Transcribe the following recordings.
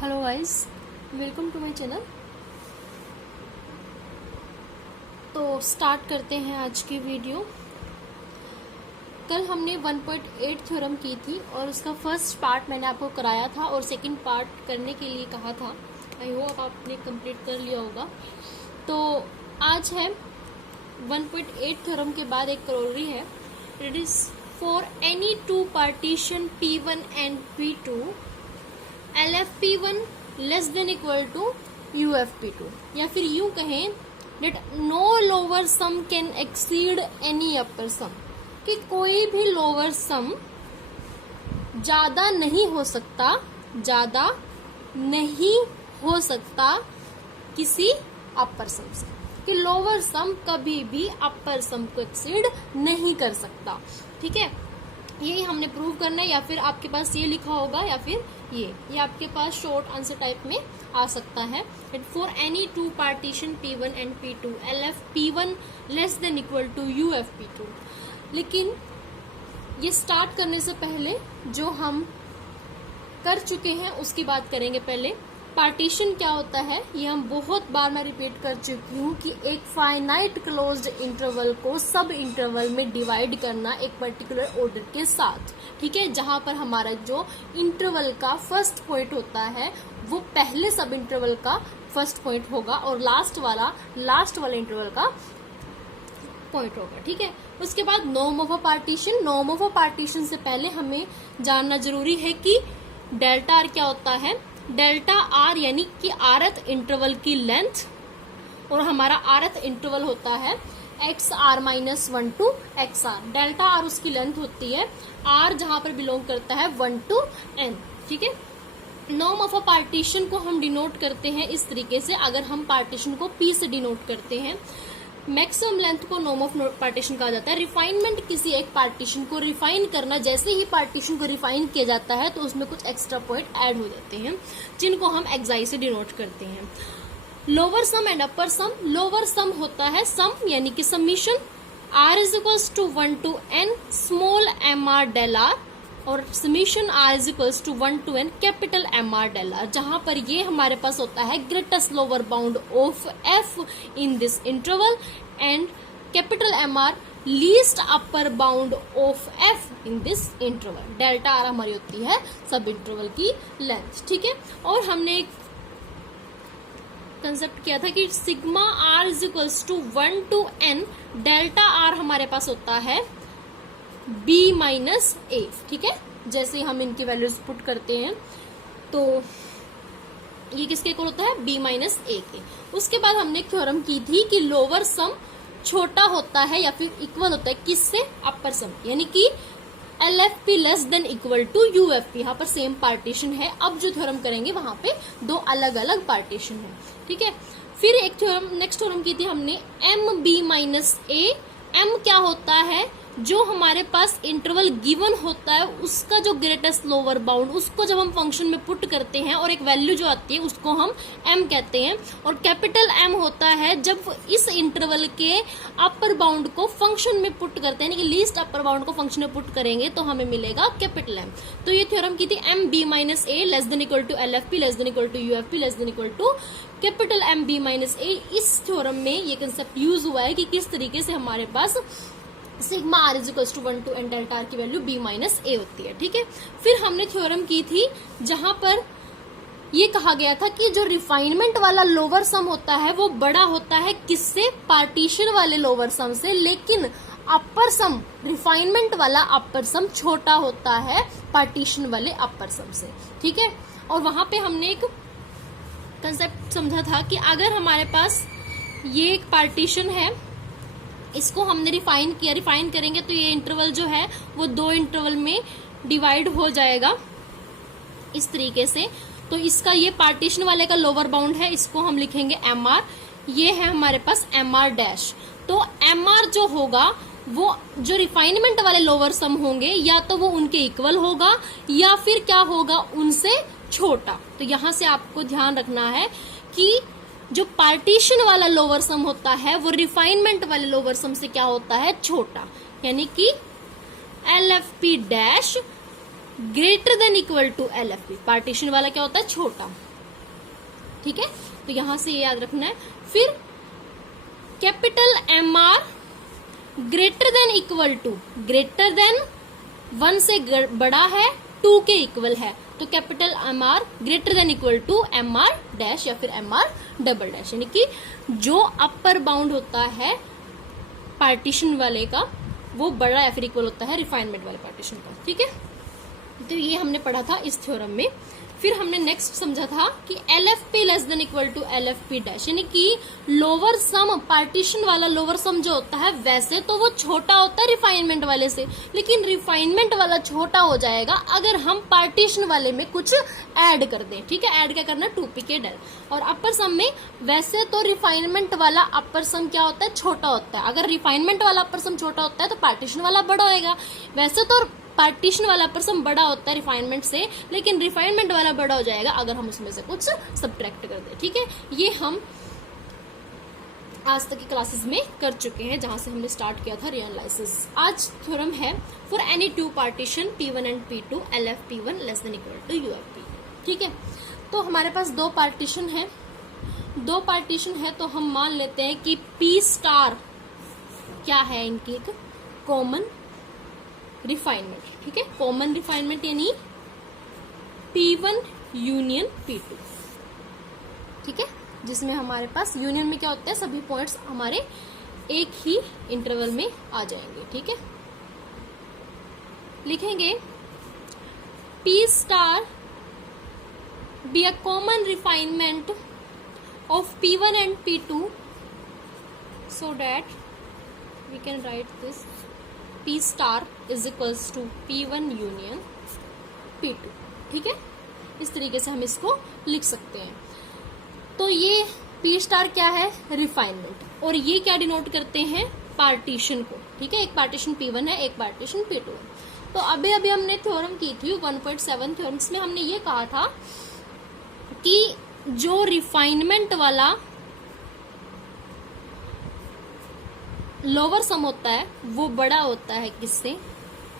Hello guys, welcome to my channel. तो start करते हैं आज की वीडियो। कल हमने 1.8 थ्योरम की थी और उसका फर्स्ट पार्ट मैंने आपको कराया था और सेकंड पार्ट करने के लिए कहा था। आई होप आपने कंप्लीट कर लिया होगा। तो आज है 1.8 थ्योरम के बाद एक करोलरी है। It is for any two partition P1 and P2 LFP1 less than equal to UFP2, या फिर यूं कहें that no lower sum can exceed any upper sum, कि कोई भी लोअर सम ज्यादा नहीं हो सकता किसी अपर सम से, कि लोअर सम कभी भी अपर सम को एक्सीड नहीं कर सकता। ठीक है, यही हमने प्रूव करना है। या फिर आपके पास ये लिखा होगा या फिर ये आपके पास शॉर्ट आंसर टाइप में आ सकता है। For any two partition P1 and P2 LFP1 less than equal to UFP2। लेकिन ये स्टार्ट करने से पहले जो हम कर चुके हैं उसकी बात करेंगे। पहले पार्टीशन क्या होता है, ये हम बहुत बार मैं रिपीट कर चुकी हूँ कि एक फाइनाइट क्लोज्ड इंटरवल को सब इंटरवल में डिवाइड करना एक पर्टिकुलर ऑर्डर के साथ। ठीक है, जहां पर हमारा जो इंटरवल का फर्स्ट पॉइंट होता है वो पहले सब इंटरवल का फर्स्ट पॉइंट होगा और लास्ट वाला इंटरवल का पॉइंट होगा। ठीक है, उसके बाद नॉर्म ऑफ अ पार्टीशन से पहले हमें जानना जरूरी है कि डेल्टा आर क्या होता है। डेल्टा आर यानी कि आरथ इंटरवल की लेंथ, और हमारा आरथ इंटरवल होता है XR-1 to XR। Delta R उसकी लेंथ होती है, आर जहां पर बिलोंग करता है 1 to n। ठीक है, नॉर्म ऑफ अ पार्टीशन को हम डिनोट करते हैं इस तरीके से। अगर हम पार्टीशन को P से डिनोट करते हैं, मैक्सिमम लेंथ को नॉर्म ऑफ पार्टीशन कहा जाता है। रिफाइनमेंट किसी एक पार्टीशन को रिफाइन करना, जैसे ही पार्टीशन को रिफाइन किया जाता है तो उसमें कुछ एक्स्ट्रा पॉइंट ऐड हो जाते हैं जिनको हम एक्साई से डिनोट करते हैं। Lower sum and upper sum. Lower sum होता है सम यानी कि summation R is equals to 1 to n small mr del r, और summation R is equals to 1 to n capital mr del r, जहां पर ये हमारे पास होता है greatest lower bound of f in this interval and capital mr least upper bound of f in this interval. Delta R हमारी होती है सब इंटरवल की लेंथ। ठीक है, और हमने एक कंसेप्ट किया था कि sigma R is equals to 1 to n delta R हमारे पास होता है B माइनस A। ठीक है, जैसे ही हम इनकी वैल्यूज पुट करते हैं तो ये किसके इक्वल होता है, B माइनस A के। उसके बाद हमने एक थ्योरम की थी कि लोअर सम छोटा होता है या फिर इक्वल होता है किससे, अपर सम, यानी कि LFP less than equal to UFP। यहाँ पर सेम पार्टीशन है। अब जो थ्योरम करेंगे वहां पे दो अलग अलग पार्टीशन है। ठीक है, फिर एक थ्योरम, नेक्स्ट थ्योरम की थी हमने MB माइनस A। M क्या होता है, जो हमारे पास इंटरवल गिवन होता है उसका जो ग्रेटेस्ट लोअर बाउंड, उसको जब हम फंक्शन में पुट करते हैं और एक वैल्यू जो आती है उसको हम M कहते हैं। और कैपिटल M होता है जब इस इंटरवल के अपर बाउंड को फंक्शन में पुट करते हैं, यानी कि लीस्ट अपर बाउंड को फंक्शन में पुट करेंगे तो हमें मिलेगा कैपिटल M। तो ये थ्योरम की थी MB minus A less than equal to LFP less than equal to UFP less than equal to capital MB minus A। इस थ्योरम में ये कंसेप्ट यूज हुआ है कि किस तरीके से हमारे पास sigma R is equal to 1 to n delta R की वैल्यू B माइनस A होती है। ठीक है, फिर हमने थ्योरम की थी जहां पर ये कहा गया था कि जो रिफाइनमेंट वाला लोअर सम होता है वो बड़ा होता है किससे, पार्टीशन वाले लोअर सम से, लेकिन अपर सम, रिफाइनमेंट वाला अपर सम छोटा होता है पार्टीशन वाले अपर सम से। ठीक है, और वहां पे हमने एक कंसेप्ट समझा था कि अगर हमारे पास ये एक पार्टीशन है, इसको हमने रिफाइन किया, रिफाइन करेंगे तो ये इंटरवल जो है वो दो इंटरवल में डिवाइड हो जाएगा इस तरीके से। तो इसका ये पार्टीशन वाले का लोअर बाउंड है, इसको हम लिखेंगे MR। ये है हमारे पास MR डैश। तो MR जो होगा वो जो रिफाइनमेंट वाले लोअर सम होंगे या तो वो उनके इक्वल होगा या फिर क्या होगा, उनसे छोटा। तो यहां से आपको ध्यान रखना है कि जो पार्टीशन वाला लोअर सम होता है वो रिफाइनमेंट वाले लोअर सम से क्या होता है, छोटा, यानी कि LFP dash greater than equal to LFP। Partition वाला क्या होता है, छोटा। ठीक है, तो यहां से ये याद रखना है। फिर capital M R greater than equal to, greater than 1 से बड़ा है 2 के इक्वल है, तो capital M R greater than equal to M R dash या फिर एम आर डबल डैश, यानी कि जो अपर बाउंड होता है पार्टीशन वाले का वो बड़ा या फिर इक्वल होता है रिफाइनमेंट वाले पार्टीशन का। ठीक है, तो ये हमने पढ़ा था इस थ्योरम में। फिर हमने नेक्स्ट समझा था कि LFP less than equal to LFP dash, यानी कि लोअर सम, पार्टीशन वाला लोअर सम जो होता है वैसे तो वो छोटा होता है रिफाइनमेंट वाले से, लेकिन रिफाइनमेंट वाला छोटा हो जाएगा अगर हम पार्टीशन वाले में कुछ ऐड कर दें। ठीक है, ऐड क्या करना, 2pk डेल। और अपर सम में वैसे तो रिफाइनमेंट वाला अपर सम क्या होता है, छोटा होता है। अगर रिफाइनमेंट वाला अपर सम छोटा होता है तो पार्टीशन वाला बड़ा होएगा। वैसे तो पार्टीशन वाला अपर सम बड़ा होता है रिफाइनमेंट से, लेकिन रिफाइनमेंट वाला बड़ा हो जाएगा अगर हम उसमें से कुछ सब्ट्रैक्ट कर दें। ठीक है, ये हम आज तक की क्लासेस में कर चुके हैं जहां से हमने स्टार्ट किया था रियलाइसिस। आज थ्योरम है for any two partition P1 and P2 LFP1 less than equal to UFP। ठीक है, तो हमारे पास दो पार्टीशन है, तो हम मान लेते हैं कि P स्टार क्या है, इनकी एक कॉमन रिफाइनमेंट। ठीक है, कॉमन रिफाइनमेंट यानी P1 यूनियन P2। ठीक है, जिसमें हमारे पास यूनियन में क्या होता है, सभी पॉइंट्स हमारे एक ही इंटरवल में आ जाएंगे। ठीक है, लिखेंगे P star be a common refinement of P1 and P2 so that we can write this P star is equals to P1 union P2। ठीक है, इस तरीके से हम इसको लिख सकते हैं। तो ये P स्टार क्या है, रिफाइनमेंट, और ये क्या डिनोट करते हैं, पार्टीशन को। ठीक है, एक पार्टीशन P1 है, एक पार्टीशन P2 है। तो अभी हमने थ्योरम की थी 1.7 थ्योरम्स में, हमने ये कहा था कि जो रिफाइनमेंट वाला लोअर सम होता है वो बड़ा होता है किससे,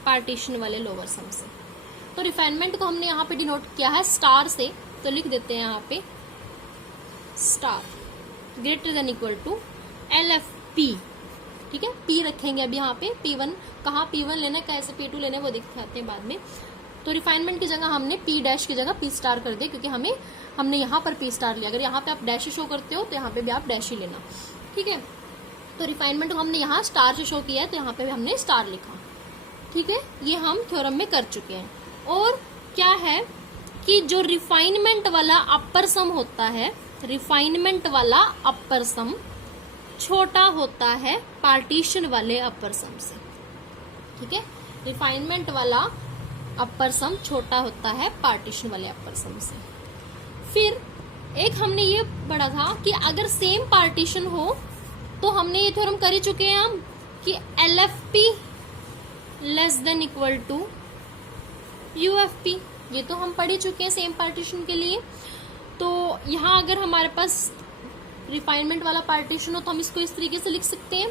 पार्टीशन वाले लोअर सम से। तो रिफाइनमेंट को हमने यहाँ पे डिनोट किया है स्टार से, तो लिख देते हैं यहाँ पे star greater than equal to LFP। ठीक है, P रखेंगे अभी यहाँ पे, P1 कहाँ P1 लेना, कैसे P2 लेना वो दिखाते हैं बाद में। तो रिफाइनमेंट की जगह हमने P डैश की जगह P स्टार कर दिया, क्योंकि हमने यहाँ पर P स्टार लिया। अगर यहाँ पे आप डैश शो करते हो तो यहाँ पे भी आप डैश ही लेना। ठीक है, तो रिफाइनमेंट को हमने यहाँ स्टार से शो किया है, तो यहाँ पे भी हमने स्टार लिखा। ठीक है, ये हम थ्योरम में कर चुके हैं। और क्या है कि जो रिफाइनमेंट वाला अपर सम होता है, रिफाइनमेंट वाला अपर सम छोटा होता है पार्टीशन वाले अपर सम से। ठीक है, रिफाइनमेंट वाला अपर सम छोटा होता है पार्टीशन वाले अपर सम से। फिर एक हमने ये पढ़ा था कि अगर सेम पार्टीशन हो, तो हमने ये थ्योरम कर ही चुके हैं हम कि LFP less than equal to UFP, ये तो हम पढ़ ही चुके हैं सेम पार्टीशन के लिए। तो यहाँ अगर हमारे पास रिफाइनमेंट वाला पार्टीशन हो तो हम इसको इस तरीके से लिख सकते हैं।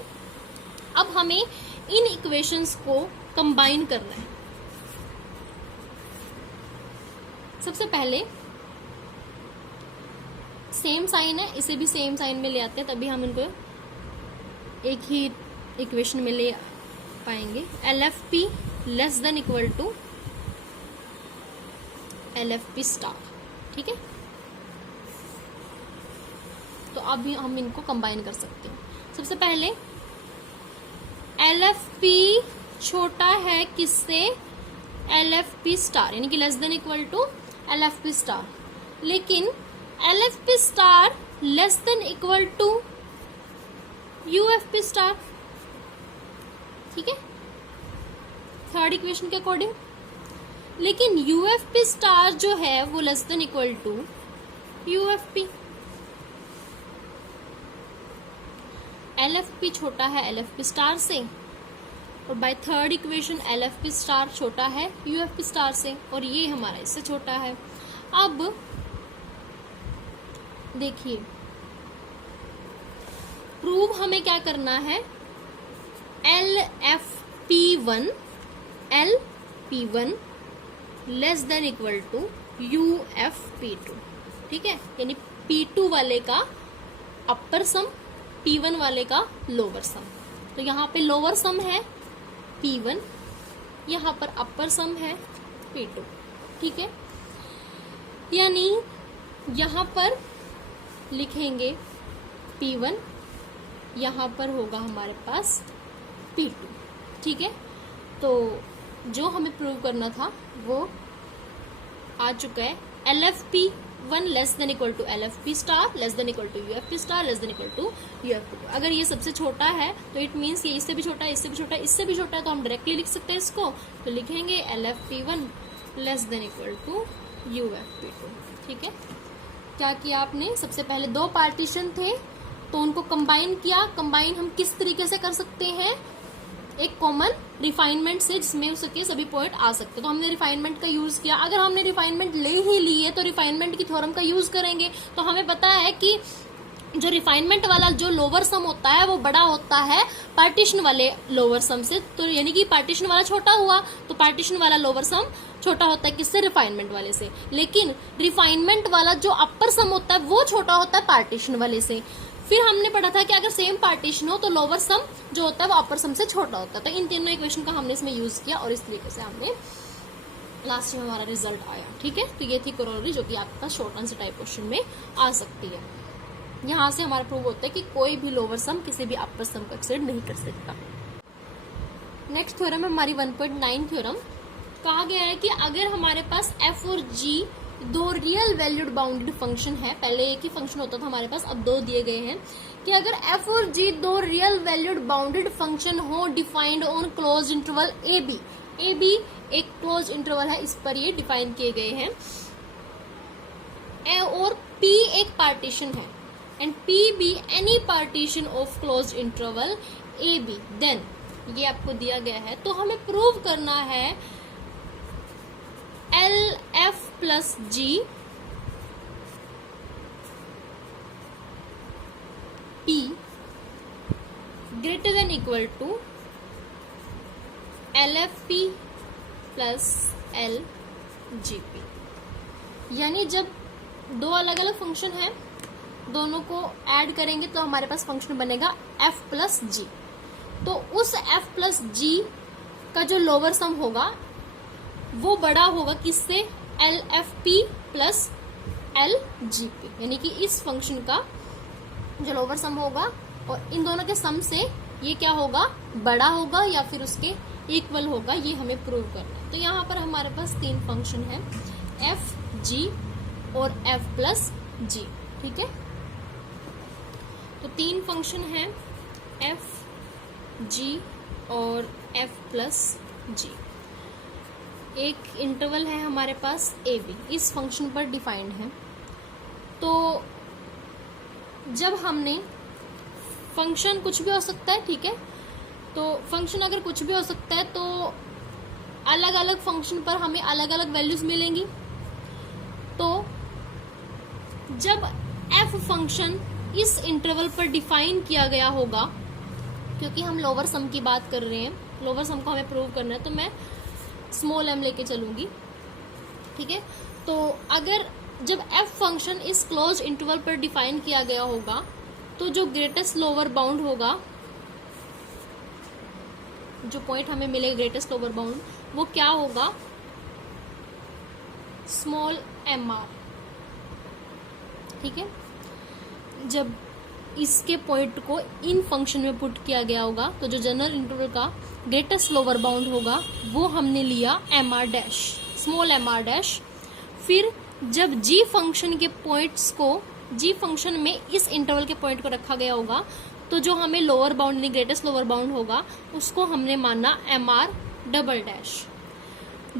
अब हमें इन इक्वेशंस को कंबाइन करना है। सबसे पहले सेम साइन है, इसे भी सेम साइन में ले आते हैं, तभी हम इनको एक ही इक्वेशन में ले पाएंगे। LFP less than equal to LFP star. ठीक है, तो अब हम इनको कंबाइन कर सकते हैं। सबसे पहले LFP छोटा है किससे, LFP स्टार, यानी कि less than equal to LFP star, लेकिन LFP star less than equal to UFP star. ठीक है, थर्ड इक्वेशन के अकॉर्डिंग। लेकिन UFP स्टार जो है वो less than equal to UFP। LFP छोटा है LFP स्टार से, और by third equation LFP star छोटा है UFP स्टार से, और ये हमारा इससे छोटा है। अब देखिए, प्रूव हमें क्या करना है, LFP1 less than equal to UFP2। ठीक है, यानी P2 वाले का अपर सम, P1 वाले का लोअर सम। तो यहाँ पे लोअर सम है P1, यहाँ पर अपर सम है P2, ठीक है। यानी यहाँ पर लिखेंगे P1, यहाँ पर होगा हमारे पास P2, ठीक है। तो जो हमें प्रूव करना था वो आ चुका है। LFP1 less than equal to LFP star less than equal to UFP star less than equal to UFP2। अगर ये सबसे छोटा है तो इट मीन्स ये इससे भी छोटा है, इससे भी छोटा है, इससे भी छोटा है, तो हम डायरेक्टली लिख सकते हैं इसको। तो लिखेंगे LFP1 less than equal to UFP2, ठीक है। क्या किया आपने, सबसे पहले दो पार्टीशन थे तो उनको कंबाइन किया। कंबाइन हम किस तरीके से कर सकते हैं, एक कॉमन रिफाइनमेंट से जिसमें उसके सभी पॉइंट आ सकते हैं। तो हमने रिफाइनमेंट का यूज किया। अगर हमने रिफाइनमेंट ले ही ली है तो रिफाइनमेंट की थ्योरम का यूज करेंगे। तो हमें पता है कि जो रिफाइनमेंट वाला जो लोअर सम होता है वो बड़ा होता है पार्टीशन वाले लोअर सम से। तो यानी कि पार्टीशन वाला छोटा हुआ तो पार्टीशन वाला लोअर सम छोटा होता है किससे, रिफाइनमेंट वाले से। लेकिन रिफाइनमेंट वाला जो अपर सम होता है वो छोटा होता है पार्टीशन वाले से। फिर हमने पढ़ा था कि अगर सेम पार्टीशन हो तो लोअर सम जो होता है वो अपर सम से छोटा होता है। तो इन तीनों इक्वेशन का हमने इसमें यूज किया और इस तरीके से हमने लास्ट में हमारा रिजल्ट आया, ठीक है। तो ये थी कोरोलरी जो कि आपका शॉर्ट आंसर टाइप क्वेश्चन में आ सकती है। यहाँ से हमारा प्रूव होता है कि कोई भी लोअर सम किसी भी अपर सम को एक्सीड नहीं कर सकता। नेक्स्ट थ्योरम है हमारी 1.9 थ्योरम। कहा गया है कि अगर हमारे पास f और g दो रियल वैल्यूड बाउंडेड फंक्शन है, पहले एक ही फंक्शन होता था हमारे पास, अब दो दिए गए हैं, कि अगर f और g दो रियल वैल्यूड बाउंडेड फंक्शन हो defined on close interval a b एक क्लोज इंटरवल है, इस पर ये डिफाइन किए गए हैं, और p एक पार्टीशन है and p be any partition of closed interval a b, then ये आपको दिया गया है। तो हमें प्रूव करना है LF plus G P greater than equal to LFP plus LGP। यानी जब दो अलग अलग फंक्शन है दोनों को ऐड करेंगे तो हमारे पास फंक्शन बनेगा f प्लस जी। तो उस f प्लस जी का जो लोअर सम होगा वो बड़ा होगा किससे, LFP प्लस LGP। यानी कि इस फंक्शन का जो लोअर सम होगा और इन दोनों के सम से ये क्या होगा, बड़ा होगा या फिर उसके इक्वल होगा, ये हमें प्रूव करना है। तो यहाँ पर हमारे पास तीन फंक्शन है, f, g और f प्लस g, ठीक है। तो तीन फंक्शन है f, g और f प्लस g। एक इंटरवल है हमारे पास a b, इस फंक्शन पर डिफाइंड है। तो जब हमने फंक्शन कुछ भी हो सकता है, ठीक है, तो फंक्शन अगर कुछ भी हो सकता है तो अलग अलग फंक्शन पर हमें अलग अलग वैल्यूज मिलेंगी। तो जब f फंक्शन इस इंटरवल पर डिफाइन किया गया होगा, क्योंकि हम लोअर सम की बात कर रहे हैं, लोअर सम को हमें प्रूव करना है, तो मैं स्मॉल m लेके चलूंगी, ठीक है। तो अगर जब f फंक्शन इस क्लोज इंटरवल पर डिफाइन किया गया होगा तो जो ग्रेटेस्ट लोअर बाउंड होगा, जो पॉइंट हमें मिलेगा ग्रेटेस्ट लोअर बाउंड, वो क्या होगा, स्मॉल mr, ठीक है। जब इसके पॉइंट को इन फंक्शन में पुट किया गया होगा तो जो जनरल इंटरवल का ग्रेटेस्ट लोअर बाउंड होगा वो हमने लिया mr dash, small mr dash. फिर जब g फंक्शन के पॉइंट्स को, g फंक्शन में इस इंटरवल के पॉइंट को रखा गया होगा तो जो हमें लोअर बाउंड यानी ग्रेटेस्ट लोअर बाउंड होगा उसको हमने माना mr डबल डैश।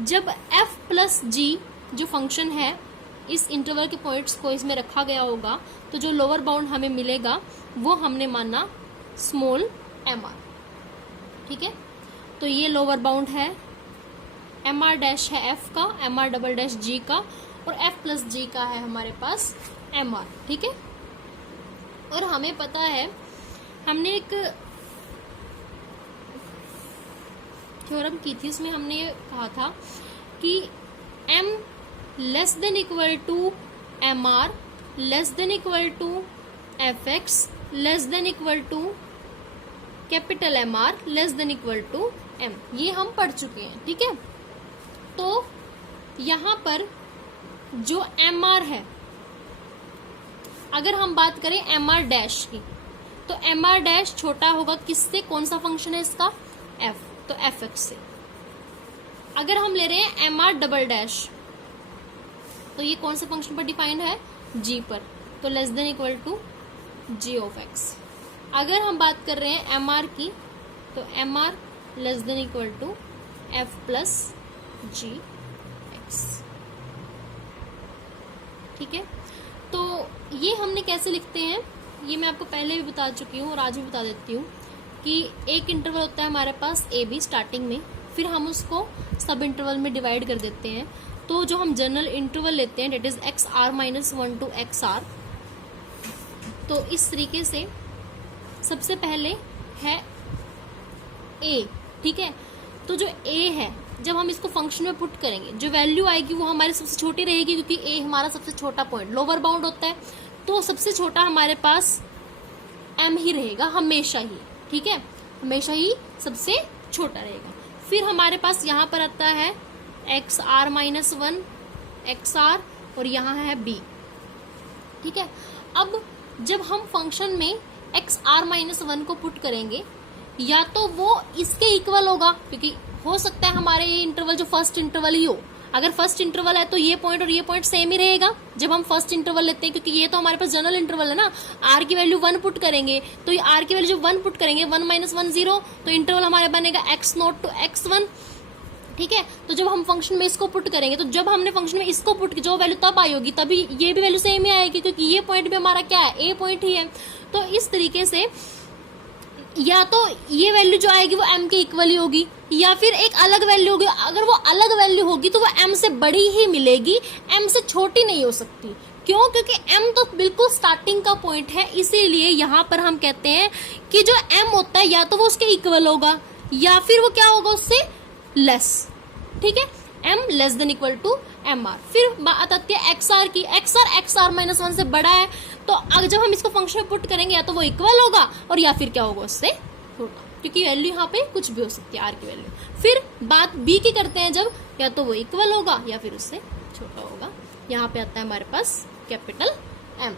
जब f प्लस g जो फंक्शन है इस इंटरवल के पॉइंट्स को इसमें रखा गया होगा तो जो लोअर बाउंड हमें मिलेगा वो हमने माना स्मॉल mr, ठीक है। तो ये लोअर बाउंड है, mr डैश है f का, mr डबल डैश g का, और f प्लस g का है हमारे पास mr, ठीक है। और हमें पता है, हमने एक थ्योरम की थी, उसमें हमने कहा था कि m less than equal to mr less than equal to F X less than equal to capital M R less than equal to M, ये हम पढ़ चुके हैं, ठीक है। तो यहां पर जो एम आर है, अगर हम बात करें एम आर डैश की, तो एम आर डैश छोटा होगा किससे, कौन सा फंक्शन है इसका, एफ, तो एफ एक्स से। अगर हम ले रहे हैं एम आर डबल डैश, तो ये कौन से फंक्शन पर डिफाइंड है, जी पर, तो less than equal to G of X. अगर हम बात कर रहे हैं एम आर की, तो M R less than equal to F plus G X, ठीक है। तो ये हमने कैसे लिखते हैं, ये मैं आपको पहले भी बता चुकी हूँ और आज भी बता देती हूँ कि एक इंटरवल होता है हमारे पास ए बी स्टार्टिंग में, फिर हम उसको सब इंटरवल में डिवाइड कर देते हैं। तो जो हम जनरल इंटरवल लेते हैं that is X R minus 1 to X R, तो इस तरीके से सबसे पहले है ए, ठीक है। तो जो ए है, जब हम इसको फंक्शन में पुट करेंगे, जो वैल्यू आएगी वो हमारी सबसे छोटी रहेगी, क्योंकि ए हमारा सबसे छोटा पॉइंट लोअर बाउंड होता है, तो सबसे छोटा हमारे पास एम ही रहेगा हमेशा ही, ठीक है, हमेशा ही सबसे छोटा रहेगा। फिर हमारे पास यहाँ पर आता है X R minus 1 X R, और यहाँ है बी, ठीक है। अब जब हम फंक्शन में एक्स आर माइनस 1 को पुट करेंगे, या तो वो इसके इक्वल होगा, क्योंकि हो सकता है हमारे ये इंटरवल जो फर्स्ट इंटरवल ही हो। अगर फर्स्ट इंटरवल है तो ये पॉइंट और ये पॉइंट सेम ही रहेगा जब हम फर्स्ट इंटरवल लेते हैं, क्योंकि ये तो हमारे पास जनरल इंटरवल है ना। आर की वैल्यू 1 पुट करेंगे, तो ये आर की वैल्यू जब 1 पुट करेंगे 1 माइनस 1 0, तो इंटरवल हमारे बनेगा एक्स नॉट टू एक्स 1, ठीक है। तो जब हम फंक्शन में इसको पुट करेंगे, तो जब हमने फंक्शन में इसको पुट जो वैल्यू तब आई होगी, तभी ये भी वैल्यू सेम ही आएगी, क्योंकि ये पॉइंट भी हमारा क्या है, ए पॉइंट ही है। तो इस तरीके से या तो ये वैल्यू जो आएगी वो m के इक्वल ही होगी, या फिर एक अलग वैल्यू होगी। अगर वो अलग वैल्यू होगी तो वो m से बड़ी ही मिलेगी, m से छोटी नहीं हो सकती। क्यों? क्योंकि m तो बिल्कुल स्टार्टिंग का पॉइंट है, इसीलिए यहाँ पर हम कहते हैं कि जो m होता है या तो वो उसके इक्वल होगा या फिर वो क्या होगा, उससे लेस, ठीक है। m less than equal to M R. फिर बात आती है एक्स आर की, एक्स आर माइनस 1 से बड़ा है, तो जब हम इसको फंक्शन में पुट करेंगे या तो वो इक्वल होगा और या फिर क्या होगा, उससे छोटा, क्योंकि वैल्यू यहाँ पे कुछ भी हो सकती है, आर की वैल्यू। फिर बात बी की करते हैं, जब या तो वो इक्वल होगा या फिर उससे छोटा होगा। यहाँ पे आता है हमारे पास कैपिटल एम,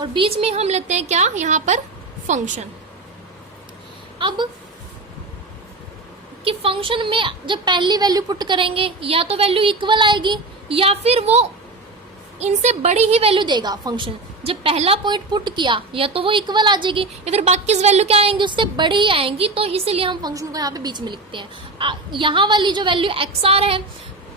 और बीच में हम लेते हैं क्या, यहाँ पर फंक्शन। अब कि फंक्शन में जब पहली वैल्यू पुट करेंगे या तो वैल्यू इक्वल आएगी या फिर वो इनसे बड़ी ही वैल्यू देगा फंक्शन। जब पहला पॉइंट पुट किया या तो वो इक्वल आ जाएगी या फिर बाकी वैल्यू क्या आएंगी, उससे बड़ी ही आएंगी। तो इसीलिए हम फंक्शन को यहाँ पे बीच में लिखते हैं। यहाँ वाली जो वैल्यू एक्स आर है,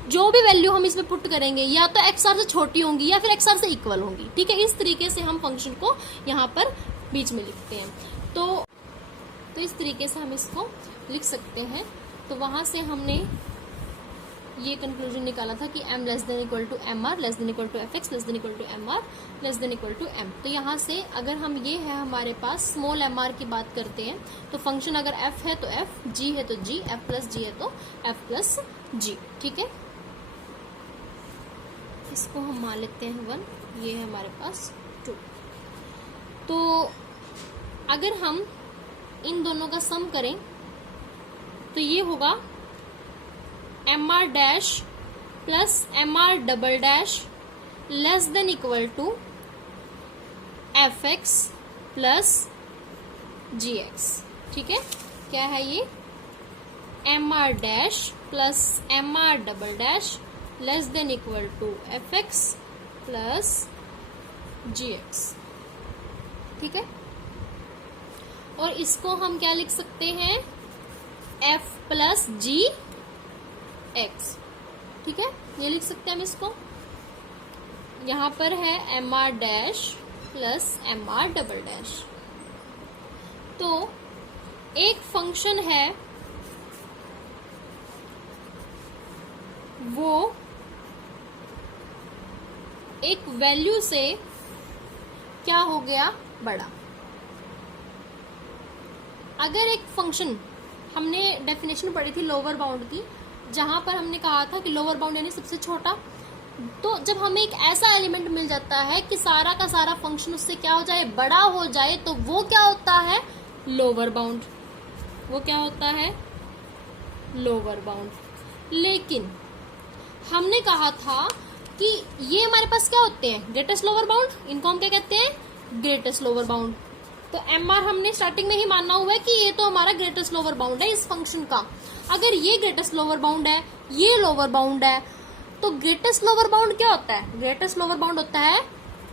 जो भी वैल्यू हम इसमें पुट करेंगे या तो एक्स आर से छोटी होंगी या फिर एक्स आर से इक्वल होंगी, ठीक है। इस तरीके से हम फंक्शन को यहाँ पर बीच में लिखते हैं। तो इस तरीके से हम इसको लिख सकते हैं। तो वहां से हमने ये कंक्लूजन निकाला था कि m less than equal to M R less than equal to F X less than equal to M R less than equal to M. तो यहाँ से अगर हम ये है हमारे पास स्मॉल एम आर की बात करते हैं, तो फंक्शन अगर f है तो f, g है तो g, f प्लस g है तो f प्लस g, ठीक है। इसको हम मान लेते हैं 1, ये है हमारे पास 2। तो अगर हम इन दोनों का सम करें तो ये होगा M R dash plus M R double dash less than equal to F X plus G X, ठीक है। क्या है ये, M R dash plus M R double dash less than equal to F X plus G X, ठीक है। और इसको हम क्या लिख सकते हैं, f प्लस जी एक्स, ठीक है, ये लिख सकते हैं हम इसको। यहां पर है M R dash plus M R double dash. तो एक फंक्शन है वो एक वैल्यू से क्या हो गया, बड़ा। अगर एक फंक्शन, हमने डेफिनेशन पढ़ी थी लोअर बाउंड की, जहां पर हमने कहा था कि लोअर बाउंड यानी सबसे छोटा, तो जब हमें एक ऐसा एलिमेंट मिल जाता है कि सारा का सारा फंक्शन उससे क्या हो जाए, बड़ा हो जाए, तो वो क्या होता है, लोअर बाउंड। वो क्या होता है, लोअर बाउंड। लेकिन हमने कहा था कि ये हमारे पास क्या होते हैं, ग्रेटेस्ट लोअर बाउंड। इनको हम क्या कहते हैं, ग्रेटेस्ट लोअर बाउंड। तो MR हमने स्टार्टिंग में ही मानना हुआ है कि ये तो हमारा ग्रेटेस्ट लोअर बाउंड है इस फंक्शन का। अगर ये ग्रेटेस्ट लोअर बाउंड है, ये लोअर बाउंड है, तो ग्रेटेस्ट लोअर बाउंड क्या होता है, ग्रेटेस्ट लोअर बाउंड होता है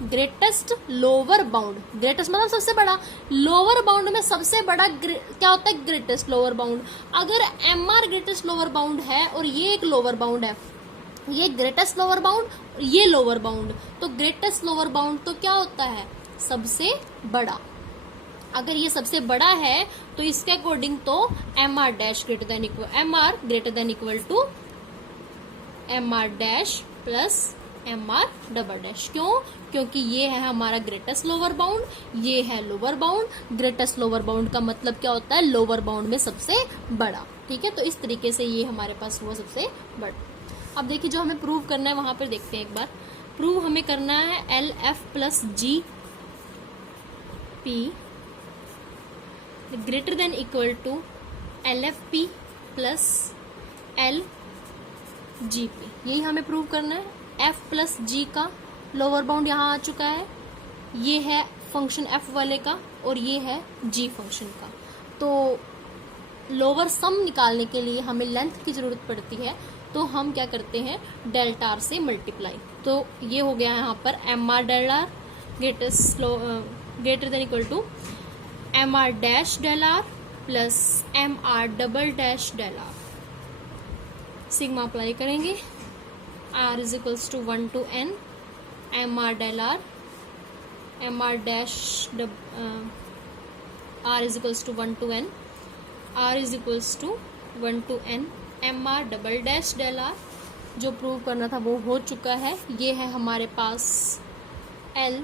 ग्रेटेस्ट लोअर बाउंड। ग्रेटेस्ट मतलब सबसे बड़ा, लोअर बाउंड में सबसे बड़ा क्या होता है, ग्रेटेस्ट लोअर बाउंड। अगर MR ग्रेटेस्ट लोअर बाउंड है और ये एक लोअर बाउंड है, ये ग्रेटेस्ट लोअर बाउंड, ये लोअर बाउंड, तो ग्रेटेस्ट लोअर बाउंड तो क्या होता है, सबसे बड़ा। अगर ये सबसे बड़ा है तो इसके अकॉर्डिंग तो MR dash greater than equal, MR greater than equal to MR dash plus MR double dash. क्यों, क्योंकि ये है हमारा ग्रेटेस्ट लोअर बाउंड, ये है lower bound. Greatest lower bound का मतलब क्या होता है, लोअर बाउंड में सबसे बड़ा। ठीक है, तो इस तरीके से ये हमारे पास हुआ सबसे बड़ा। अब देखिए जो हमें प्रूव करना है वहां पर देखते हैं एक बार। प्रूव हमें करना है LF plus G P greater than equal to LFP plus LGP। यही हमें प्रूव करना है। F प्लस G का लोअर बाउंड यहाँ आ चुका है, ये है फंक्शन F वाले का और ये है G फंक्शन का। तो लोअर सम निकालने के लिए हमें लेंथ की जरूरत पड़ती है, तो हम क्या करते हैं, डेल्टा R से मल्टीप्लाई। तो ये हो गया यहाँ पर MR del R greater than equal to MR dash del R plus MR double dash del R। Sigma apply करेंगे, R is equals to 1 to N MR del R, MR dash R is equals to 1 to N, R is equals to 1 to N MR double dash del R। जो prove करना था वो हो चुका है। ये है हमारे पास L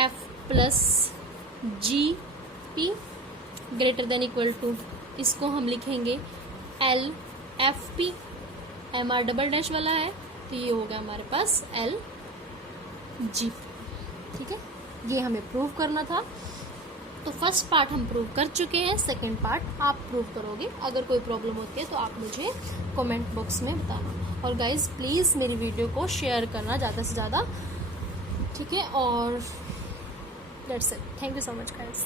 F plus GP greater than equal to, इसको हम लिखेंगे LFP, MR डबल डैश वाला है, तो ये होगा हमारे पास LGP। ठीक है, ये हमें प्रूव करना था। तो फर्स्ट पार्ट हम प्रूव कर चुके हैं, सेकंड पार्ट आप प्रूव करोगे। अगर कोई प्रॉब्लम होती है तो आप मुझे कमेंट बॉक्स में बताना। और गाइज प्लीज़ मेरी वीडियो को शेयर करना ज़्यादा से ज़्यादा। ठीक है, और that's it. Thank you so much guys.